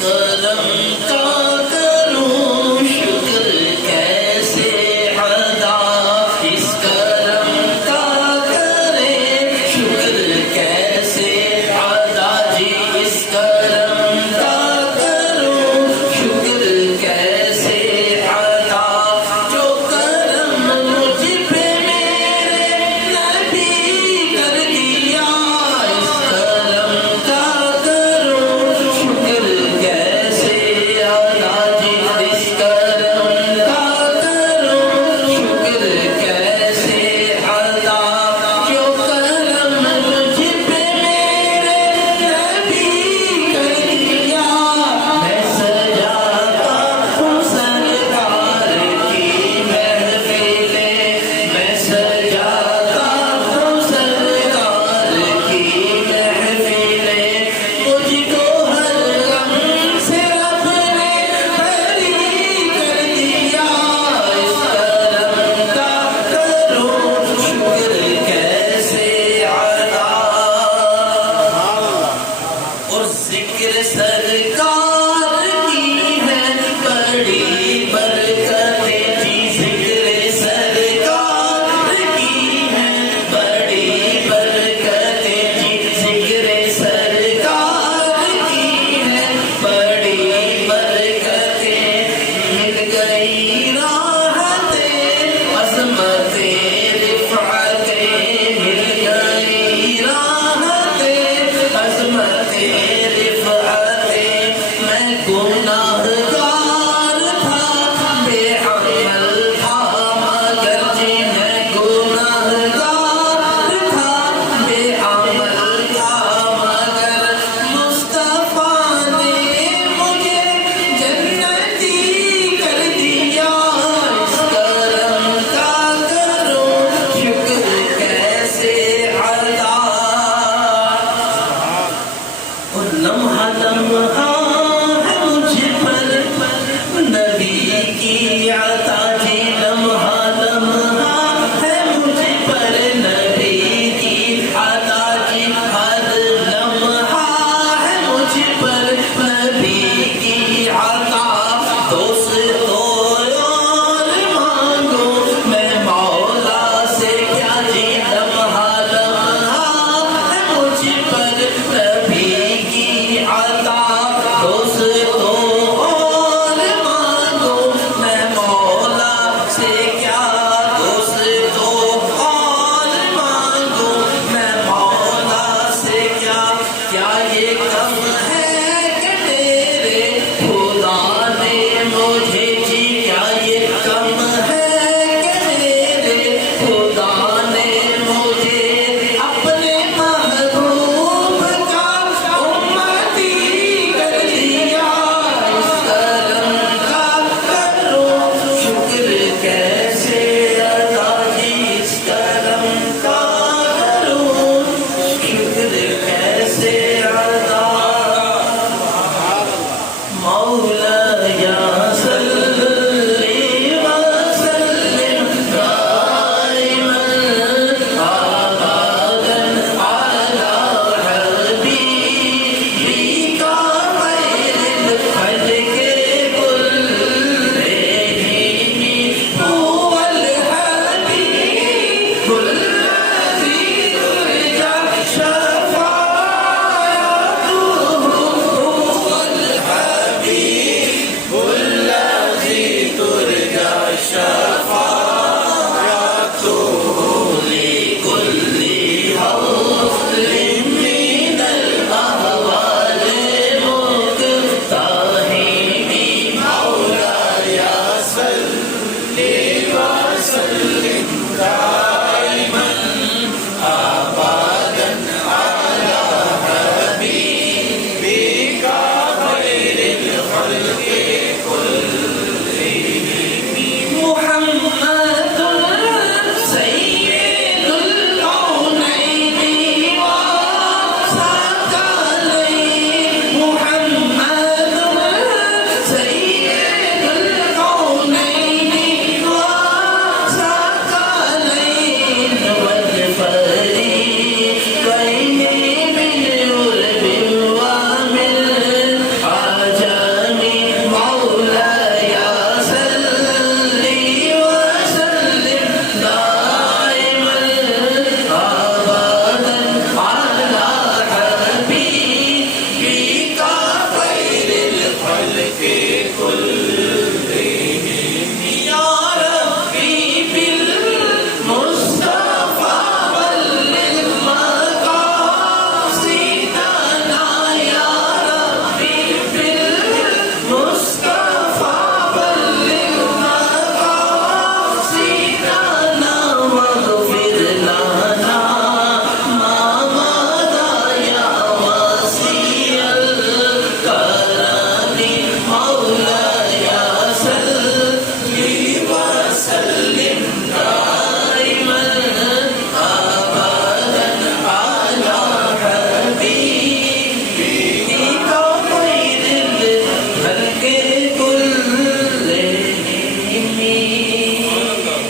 करम का करूं शुक्र कैसे अदा, इस करम का करे शुक्र कैसे अदा जी, इस करम का करूं शुक्र कैसे अदा। जो करम मुझ पे मेरे नबी कर दिया, इस करम का करूं शुक्र कैसे अदा जी, इस करम का करूं शुक्र कैसे अदा। जो करम मुझ पे मेरे नबी कर दिया, मैं सजाता हूँ सरकार की महफिलें, मैं सजाता हूँ सरकार की महफिलें। मुझको हर गम से रब ने बरी कर दिया, इस करम का करूं शुक्र कैसे अदा। और जिक्र सरकार की है बड़ी बरकतें जी, जिक्र सरकार की है बड़ी बरकतें जी, जिक्र सरकार की है बड़ी बरकतें। मिल गई राहतें अज़मतें रिफ़अतें, मिल गई राहतें अज़मतें रिफ़अतें। मैं गुनाहगार था बेअमल था मगर जी, मैं गुनाहगार था बेअमल था मगर मुस्तफा ने मुझे जन्नती कर दिया, इस करम का करूं शुक्र कैसे अदा। और लम्हा लम्हा है मुझ पर नबी की अता जी, लम्हा लम्हा है मुझ पर नबी की अता जी, हर लम्हा है मुझ पर नबी की अता। दोस्तों और मांगो मैं मौला से क्या जी, लम्हा लम्हा है मुझ पर नबी की अता। दोस्तों और मांगो मैं मौला से क्या, दोस्तों और मांगो मैं मौला से क्या। क्या ये कम है कि तेरे खुदा ने मुझे जी, क्या ये कम है कि मेरे खुदा ने मुझे अपने महबूब का उम्मती कर दिया, इस करम का करूं शुक्र कैसे अदा जी, इस करम का करूं शुक्र कैसे अदा। मौलाया सल्ली व सल्लिम दाइमन अबदन अला हबीबिका खैरिल खल्क़ि कुल्लिहिम हुवल हबीब